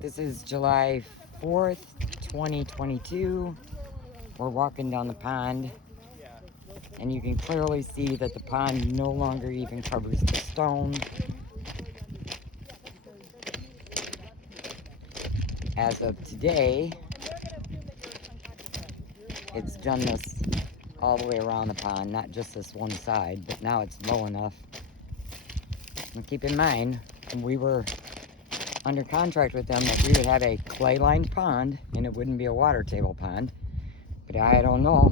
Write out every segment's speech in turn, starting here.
This is July 4th, 2022. We're walking down the pond, and you can clearly see that the pond no longer even covers the stone. As of today, it's done this all the way around the pond, not just this one side, but now it's low enough. And keep in mind, we were under contract with them that we would have a clay-lined pond, and it wouldn't be a water table pond. But I don't know.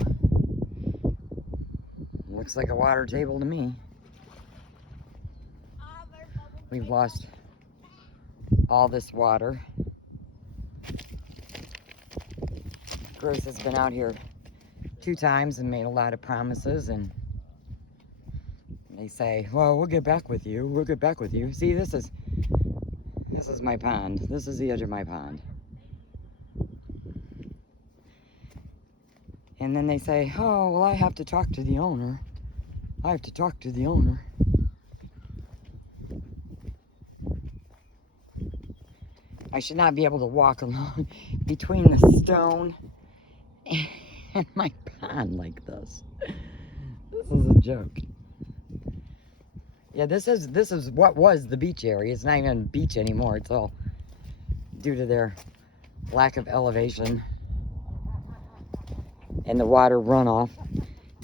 Looks like a water table to me. We've lost all this water. Gross has been out here 2 times and made a lot of promises, and they say, well, we'll get back with you. We'll get back with you. See, this is my pond. This is the edge of my pond. And then they say, oh, well, I have to talk to the owner. I have to talk to the owner. I should not be able to walk along between the stone and my pond like this. This is a joke. Yeah, this is what was the beach area. It's not even a beach anymore. It's all due to their lack of elevation and the water runoff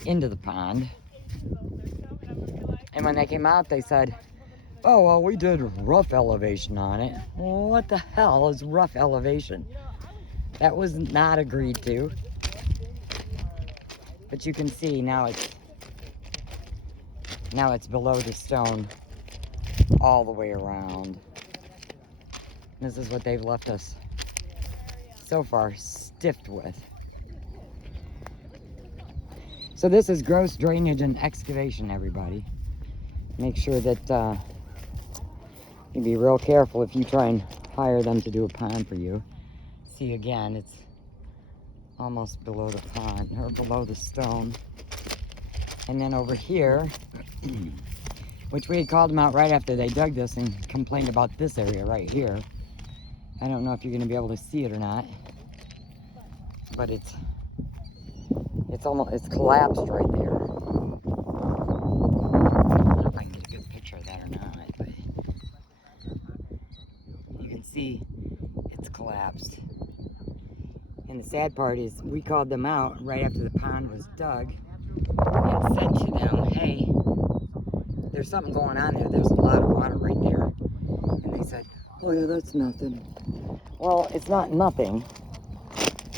into the pond. And when they came out, they said, oh, well, we did rough elevation on it. Well, what the hell is rough elevation? That was not agreed to. But you can see now it's below the stone all the way around. This is what they've left us so far stiffed with. So this is Gross Drainage and Excavation, everybody. Make sure that you be real careful if you try and hire them to do a pond for you. See, again, it's almost below the pond, or below the stone. And then over here, which we had called them out right after they dug this and complained about this area right here. I don't know if you're going to be able to see it or not, but it's collapsed right there. I don't know if I can get a good picture of that or not, but you can see it's collapsed. And the sad part is we called them out right after the pond was dug and said to them, hey, there's something going on there. There's a lot of water right there. And they said, oh yeah, that's nothing. Well, it's not nothing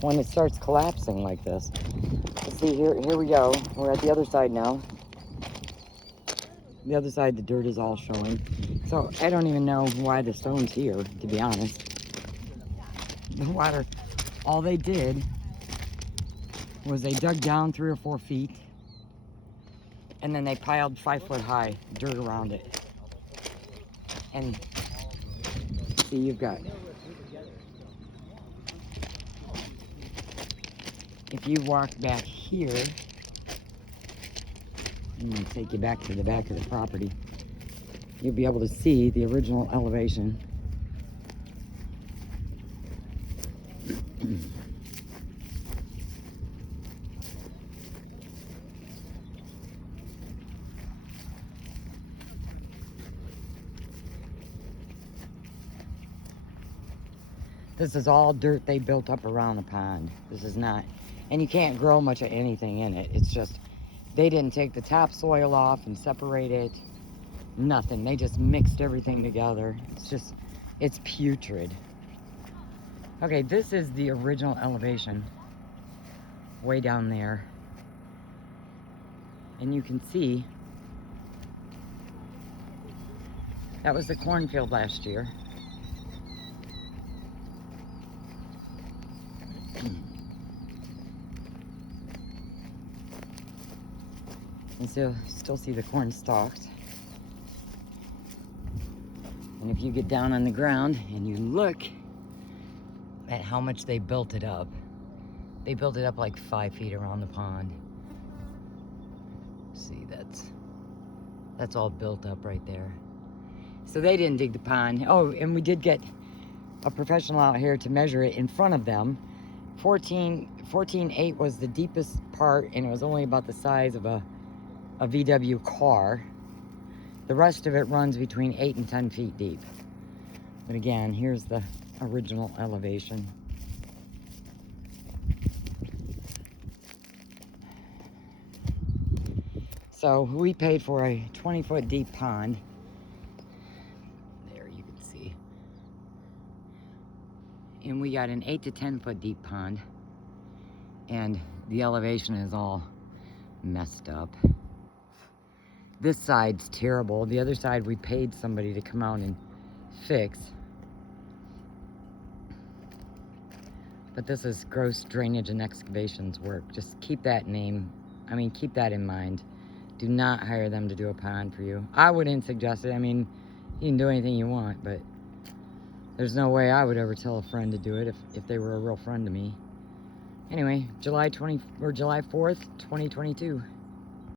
when it starts collapsing like this. See, here we go. We're at the other side now. The other side, the dirt is all showing. So I don't even know why the stone's here, to be honest. The water, all they did was they dug down 3 or 4 feet, and then they piled 5-foot high dirt around it. And see, you've got, if you walk back here, I'm going to take you back to the back of the property. You'll be able to see the original elevation. This is all dirt they built up around the pond. This is not, and you can't grow much of anything in it. It's just, they didn't take the topsoil off and separate it. Nothing. They just mixed everything together. It's putrid. Okay, this is the original elevation. Way down there. And you can see, that was the cornfield last year. And still see the corn stalks. And if you get down on the ground and you look at how much they built it up, they built it up like 5 feet around the pond. See, that's all built up right there. So they didn't dig the pond. Oh, and we did get a professional out here to measure it in front of them. 14.8 was the deepest part, and it was only about the size of a VW car. The rest of it runs between 8 and 10 feet deep. But again, here's the original elevation. So we paid for a 20-foot deep pond. There you can see. And we got an 8 to 10 foot deep pond. And the elevation is all messed up. This side's terrible. The other side we paid somebody to come out and fix. But this is Gross Drainage and Excavation's work. Just keep that name, keep that in mind. Do not hire them to do a pond for you. I wouldn't suggest it. I mean, you can do anything you want, but there's no way I would ever tell a friend to do it if they were a real friend to me. Anyway, July 4th, 2022.